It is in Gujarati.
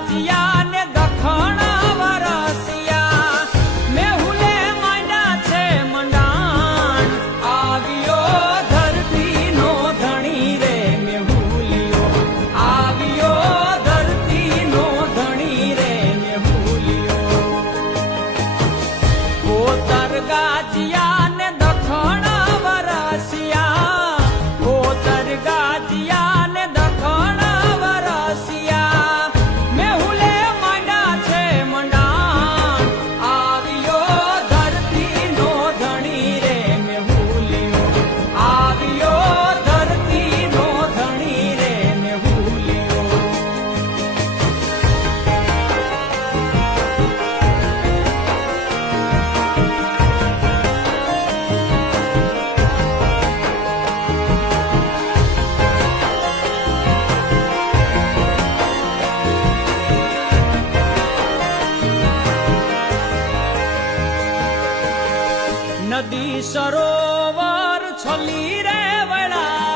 ગાજિયા ને દખણ વરસિયા મેહુલે માંડા છે મંડાણ આવ્યો ધરતી નો ધણી રે મેહુલિયો આવ્યો ધરતી નો ધણી રે મેહુલિયો કોતર ગાજિયા ને દખણ વરસિયા કોતર ગાજિયા ને દખણ વરસિયા મેહુલે માંડા છે મંડાણ આવ્યો ધરતી નો ધણી રે મેહુલિયો આવ્યો ધરતી નો ધણી રે મેહુલિયો નદી સરોવર છલી રે વળા